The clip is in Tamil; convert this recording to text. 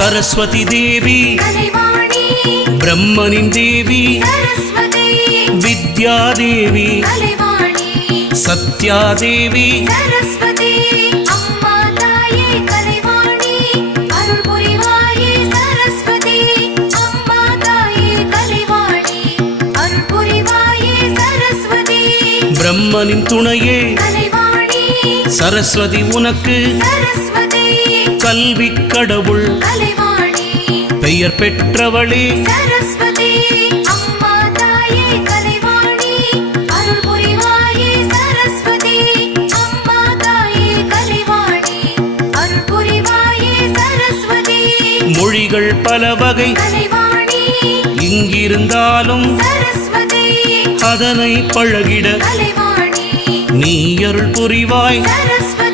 சரஸ்வதி தேவி கலைவாணி பிரம்மனின் தேவி சரஸ்வதி வித்யா தேவி கலைவாணி சத்யா தேவி சரஸ்வதி அம்மா தாயே கலைவாணி அருள் புரிவாயே சரஸ்வதி அம்மா தாயே கலைவாணி அருள் புரிவாயே சரஸ்வதி பிரம்மனின் துணையே கலைவாணி சரஸ்வதி உனக்கு சரஸ்வதி கல்வி கடவுள் கலைவாணி பெயர் பெற்றவளே சரஸ்வதி அம்மா தாயே கலைவாணி அருள் புரிவாயே சரஸ்வதி அம்மா தாயே கலைவாணி அருள் புரிவாயே சரஸ்வதி மொழிகள் பல வகை கலைவாணி இங்கிருந்தாலும் சரஸ்வதி அதனை பழகிட கலைவாணி நீ அருள் புரிவாய் சரஸ்வதி